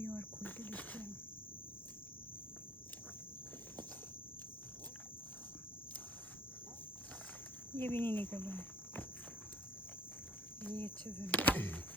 कोई और खोल के देखते हैं। ये भी नहीं निकल रहा है, ये अच्छे से निकल रहा है।